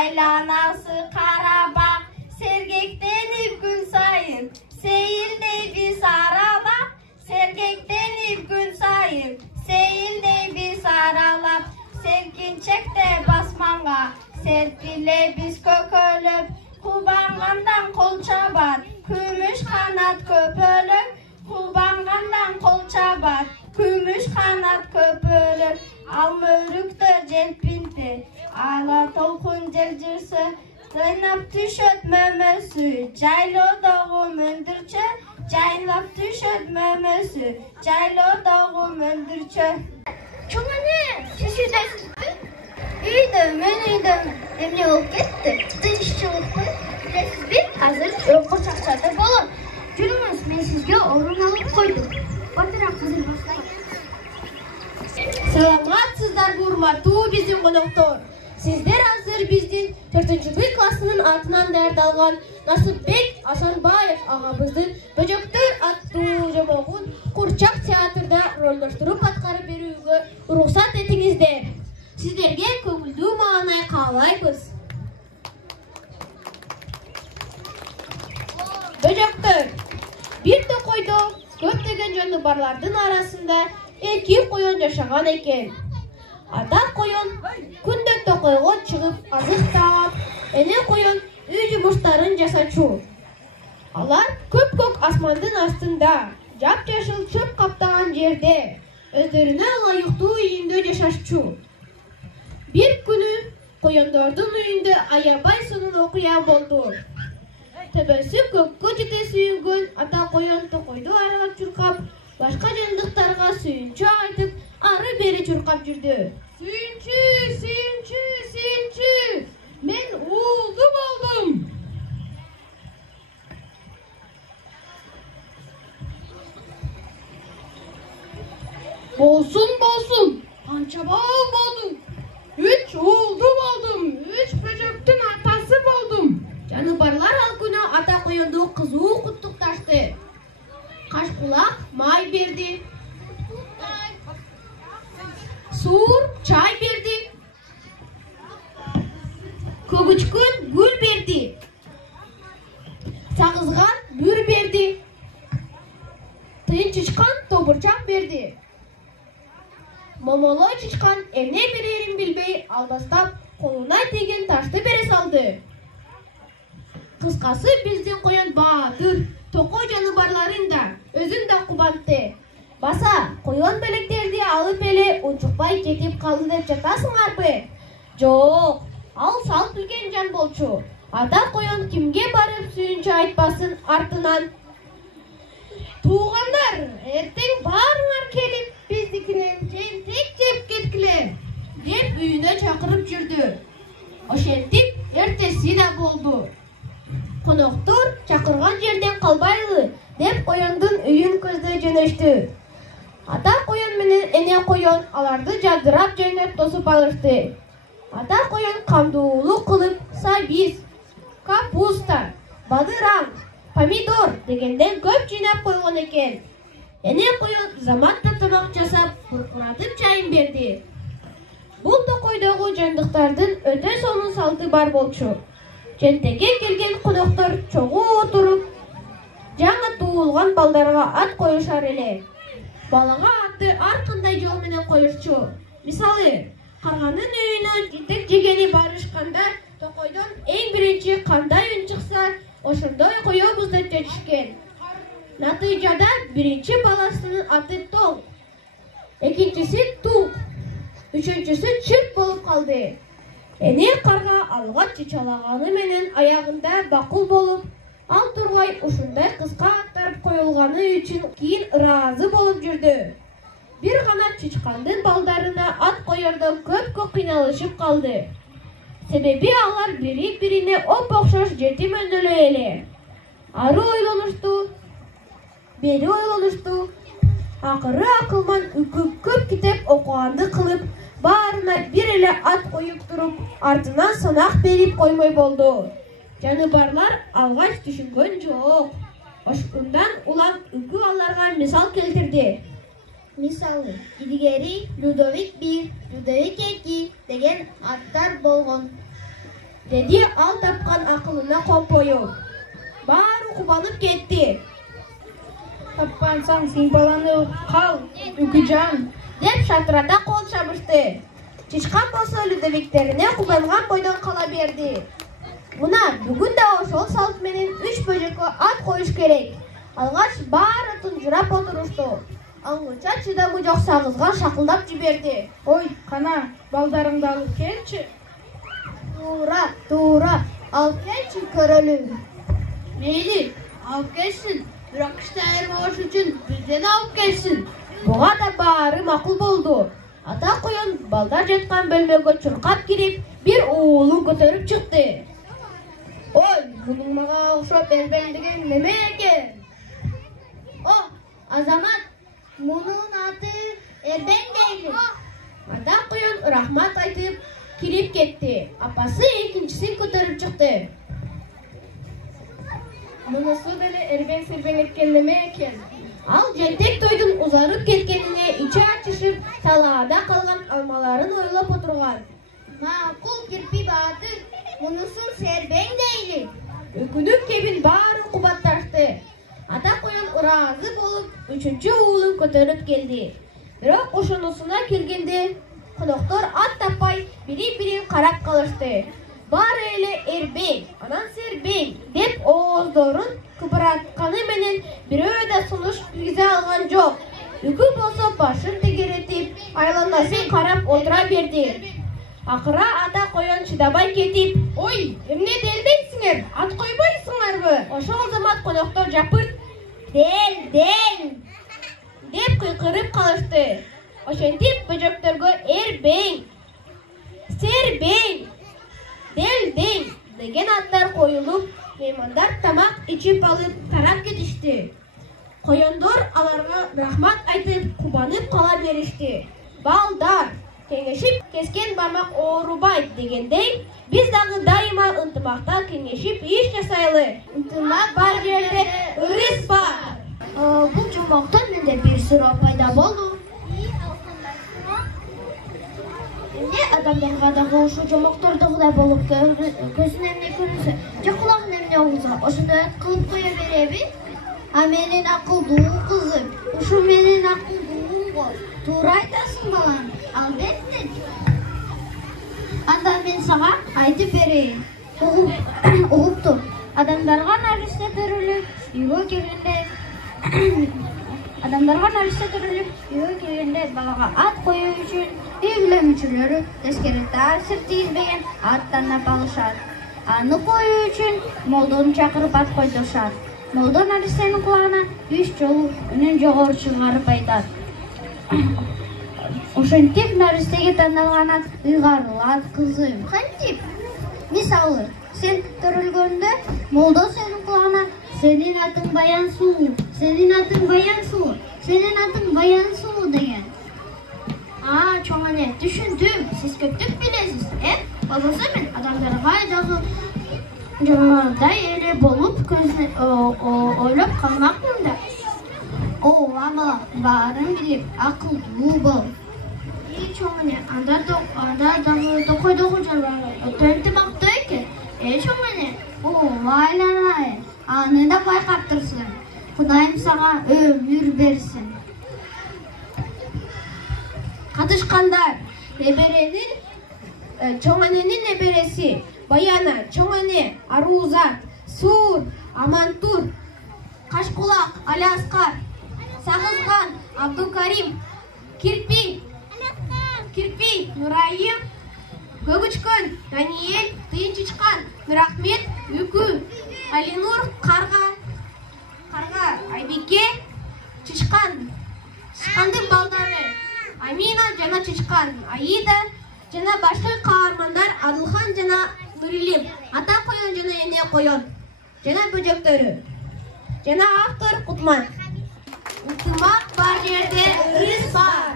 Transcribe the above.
Aylanası Karabağ, sergektenip gün sayın. Seyildey biz aralap, sergektenip gün sayın. Seyildey biz aralap, serkinçekte basmanga. Serpile biz kökölüp, kubangandan kol çabat. Kümüş kanat köpölüp, kubangandan kol çabat. Kümüş kanat köpölüp, almörükte jelpinti. Ala tolkun jeljirse, Daynap düşöt memesi, Caylo dağı mündürçe, Caynap düşöt memesi, Caylo dağı mündürçe. Çoğuna ne? Siz yüzeysiniz mi? İyiydim, ben iyiydim. Emre olup gitti. Dönüşçü olup koy. Bilesiz bir hazır yok koçakçada bolun. Günümüz ben sizge orun alıp koydum. Batırak hazır başlayın. Саламатсыздар, урматтуу биздин коноктор. Сиздер азыр биздин 4-б классынын атынан даярдалган Насипбек Асанбаев агабыздын Бөжөктөр аттуу жомогун Курчак театрда ролдоштуруп аткарып берүүгө уруксат этиңиздер. Сиздерге көңүлдүү маанай каалайбыз. Бөжөктөр, бир токойдо көптөгөн жаныбарлардын арасында 2 коён жашаган экен. Ата коён күндө токойго чыгып азык таап, эне коён үй жумуштарын жасачу. Алар көк асмандын астында, жап-жашыл чөп каптаган жерде, өздөрүнө ылайыктуу үйүндө жашашчу. Бир күнү коёндордун үйүндө аябай сонун окуя болду. Төбөсү көккө жете сүйүнгөн ата коён токойду аралап чуркап, башка жандыктарга сүйүнчү айтып, ары бери чуркап жүрдү. Сүйүнчү, мен уулду болдум. Болсун, канча бал болдум. 3 уулду болдум, 3 бөжөктүн атасы болдум. Жаныбарлар ал күнү ата коёнду кызуу куттукташты. Кашкулак май берди. Сур чай берди. Көбүчкөн гүл берди. Сагызган бүр берди. Тыйын чычкан тобурчак берди. Момолой чычкан эмне берерин билбей албастап колуна тиген ташты бере салды. Кыскасы биздин коён баатыр, токой жаныбарларын да, өзүн да кубантты. Баса, коён белектерди алып эле унчукпай кетип калды деп жатасыңарбы? Жок, ал салт билген жан болчу. Ата коён кимге барып сүйүнчү айтпасын артынан. Туугандар, эртең баарыңар келип, биздикинен жемтек жеп кеткиле, деп үйүнө чакырып жүрдү. Ошентип, эртеси да болду. Коноктор чакырган жерден калбайлы, деп коёндун үйүн көздөй жөнөштү. Ата коён менен эне коён аларды жадырап жайнап тосуп алышты. Ата коён камдуулук кылып, сабиз, капуста, бадыран, помидор дегенден көп жыйнап койгон экен. Эне коён заматта тамак жасап, буркуратып чайын берди. Бул токойдогу жандыктардын өтө сонун салты бар болчу. Жентеге келген коноктор чогуу отуруп, жаңы туулган балдарга ат коюшар эле. Балага атты ар кандай жол менен коюшчу. Мисалы, карганын үйүнө житек жегени барышканда, токойдон эң биринчи кандай үн чыкса, ошондой коебуз деп чечишкен. Натыйжада биринчи баласынын аты Тоң, экинчиси Туң, үчүнчүсү Чып болуп калды. Эне карга алга чычалаганы менен аягында бакул болуп, ал тургай ушундай кыска аттарып коюлганы үчүн кийин ыраазы болуп жүрдү. Бир гана чычкандын балдарына ат коердо көп кыйналышып калды. Себеби алар бири-бирине оп-окшош жетим өндөлө эле. Ары ойлонушту, бери ойлонушту. Акыры акылман үкүп көп китеп окуганды кылып, баарына бир эле ат коюп туруп, артынан санак берип коймой болду. Жаныбарлар алгач түшүнгөн жок. Ошондон улам үкү аларга мисал келтирди. Мисалы, илгери Людовик 1, Людовик 2 деген аттар болгон. dedi al tapkan akılına kopuyup. Bari kubanıp gitti. Tappansan sen balanı kal, Үкіжан. Dep şatırata kol çabıştı. Çıçkan bolsa Lüdeviklerine kubangan boydan kala berdi. Buna bugün de oşol salt menen 3 böcekle at koyuş gerek. Algaç bari tunjurap oturuştu. Anguça çıdamı жоқ sağızgan şakıldap jiberdi. Ой, қана, балдарыңды алып келші. Тура, al kelçi körölü. Meyli, alıp gelsin. Bırak işte erboğuş için bizden alıp gelsin. Buğa da bari makul boldu. Ata koyun baldar жатқан bölmege çurkap girip bir oğlu götürüp çıktı. Oy, bunun mağa okşap erbendegen neme eken? Oh, azamat. Bunun adı Erben değil. Ata koyun rahmat aytıp kirip gitti. Apası ikincisini götürüp çıktı. Мұнысы дәлі әрбен-сербен еткен неме екен? Ал jentek toydun uzarıp ketkenine içi açışıp salağada kalgan almaların oylap oturgan. Makul kirpi batı. Bunusun serben değil. Ökünün kebin bari kubattaştı. Ata koyun razı bolup üçüncü oğlun götürüp geldi. Biroq oşunusuna kelgende konoktor at tapay biri karap kalıştı. Bari ele Erben, anan Serben dep oğuzdorun kıpıratkаны menen birөө da sunuş bize algan жоқ. Үкі болsa başın tegeretip aylandaсын karap otura berdi. Akıra ata koyun çıdabay ketip, Ой, emne deldeysіңер, at koybaysыңар bı? oşol zaman konoktor japırt, del, dep kıykırıp kalıştı. Oşentip böcöktörgö Erben, Serben, del degen atlar koyulup, meymandar tamak içip alıp tarap ketişti. Koyundor alarga rahmat aytıp kubanıp kala berişti. Baldar, kengeşip kesken barmak oğrubay degendey, biz dağı daima ıntımakta kengeşip iş jasaylı. Intımak bar yerde ırыс бар. Bu cumaqtan mende bir sürü payda boldu. Ne adamlarga da hoşu cumaqtardagıda bolup gözün emne көрünse, же kulağın emne olsa, oşunda kılıp koya berebi. Ha menin akılduğum kızım, uşu menin akılduğum boy. Tuğra aytasın balan, al dettin. Anda men sana aytıp bereyim. Uğup dur. Adamlarga nariste törülüp, үйгө келгенде балага ат коюу үчүн үй бүлө мүчөлөрү тескери таасир тийгизбеген ат тандап алышат. Аны коюу үчүн молдону чакырып ат койдурушат. Молдо наристенин кулагына 3 жолу үнүн жогору чыгарып айтат. Ошентип наристеге тандалган ат ыйгарылат кызым. Кантип? Мисалы, сен төрөлгөндө молдо сенин кулагына senin atın bayan sulu, senin atın bayan sulu, senin atın bayan sulu деген. Çoğane düşündüm, siz köptük bilesiz. Babası ben adamlara haydağı canlarda ele bolup oylap kalmakmın da. O ama barın bilip akıl bul. Çoğane anda dağı koyduğu canlara tönti baktı ki. Çoğane o vaylanay. Anında baykaptırsın. Kudayım sana ömür versin. Katışkanlar, neberenin, çoğanenin neberesi, bayana, çoğane, aruzat, sur, amantur, kaşkulak, Ali Askar, Sağızgan, Abdülkarim, Kirpi, Nurayim, Gögüçkön, Daniel, Tıyınçıçkan, Mirahmet, Ükü, Alinur, Karga, Aybike, Çışkan'ın baldarı, Amina, Cana Çışkan, Aida, Cana başka kahramanlar, Adılhan, Cana Nurilim, Ata koyun, Cana Ene koyun, Cana böcektörü, Cana Aktör, Kutman. Unutmak var yerde ırız var.